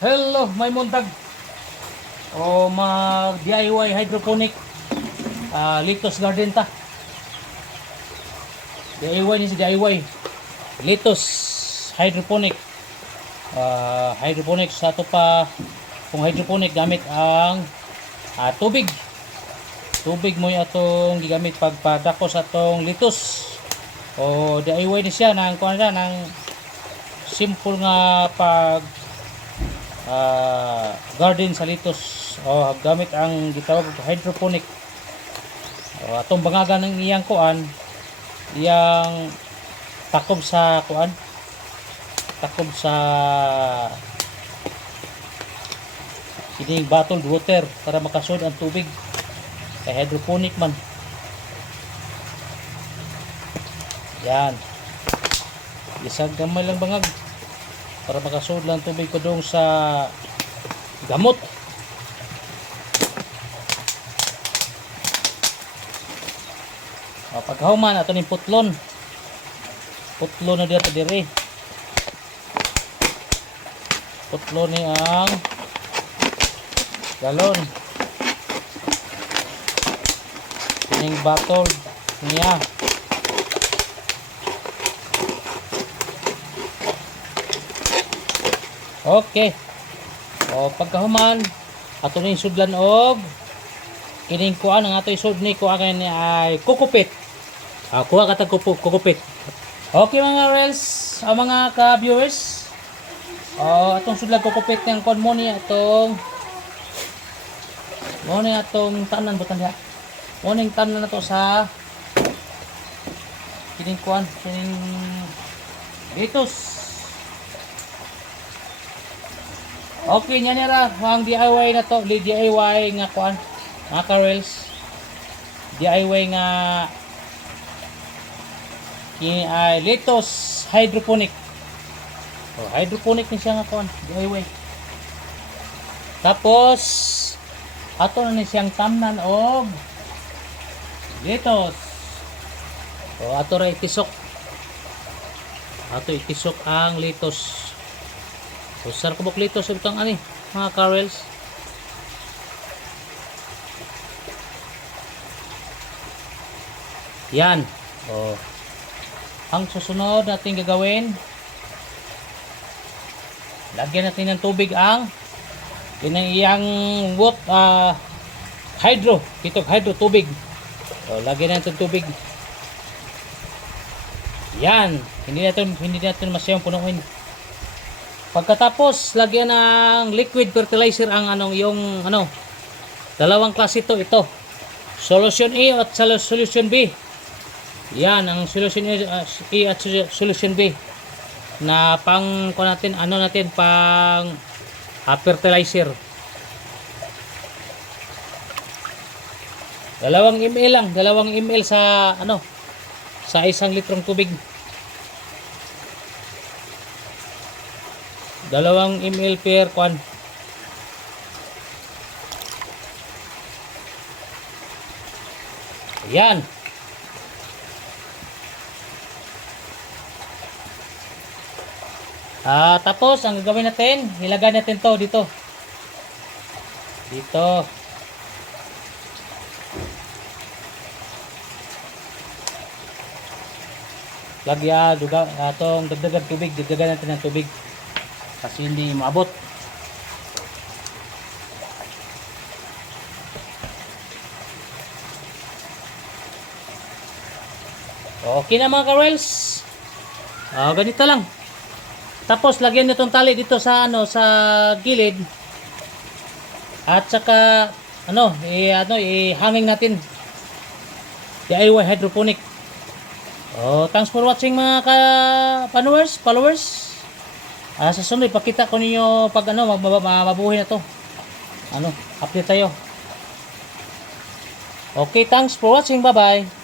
Hello, may muntag. O mag DIY hydroponic lettuce garden ta. DIY ni si DIY. Lettuce hydroponic. Hydroponic sa to pa kung hydroponic gamit ang tubig. Tubig mo atong gigamit pagpadako sa atong lettuce. O DIY ni siya nang kuan ra nang simple nga pag garden sa lettuce o gamit ang gitawag og hydroponic. O atong bangagan ng iyang kuan, iyang takob sa kuan, takob sa kining bottled water para makasud ang tubig kay hydroponic man. Yan, isang gamay lang bangag para makasud lang tubig kudong sa gamot. Pagkahuman ato ning putlon na dito dire, putlon ni ang galon kining bottle niya. Okay. O pagkahuman ato ning sudlan og kining kuan ang ato isud ni kuan ni ay kukupit. Kuha ka tag kukupit. Okay mga reels, mga ka-viewers. Atong sudlan kukupit ng kuan mo ni atong tanan butan diha. Morning tanan na to sa kining kuan, kining lettuce. Okay, nya nira ang DIY na to, DIY nga kuan, mga ka-reels. DIY nga kini ay lettuce hydroponic. Hydroponic ni siya nga kuan, DIY. Tapos ato na ni siyang tamnan og lettuce. Ato ra itisok. Ato itisok ang lettuce. Usar ko buklito sa itong ani mga ka-reels. Yan. Ang susunod natin gagawin, lagyan natin ng tubig ang iyang hydro, kitog hydro tubig. Lagyan natin tubig. Yan. Hindi natin masyadong punuin. Pagkatapos lagyan ng liquid fertilizer ang yung dalawang klase ito. Solution A at solution B. Yan ang solution A at solution B na pang natin pang fertilizer. 2 ml lang, 2 ml sa sa 1 litrong tubig. 2 ml per kuan. Yan. Tapos ang gagawin natin, ilagay natin to dito. Lagyan atong dagdagan tubig, dagdagan natin ng tubig kasi hindi maabot. Okay na mga ka-reels. Ganito lang. Tapos lagyan nitong tali dito sa sa gilid. At saka ihanging natin. DIY hydroponic. Thanks for watching mga followers. Sa sunod ipakita ko ninyo pag mabuhay na to. Update tayo. Okay, thanks for watching. Bye bye.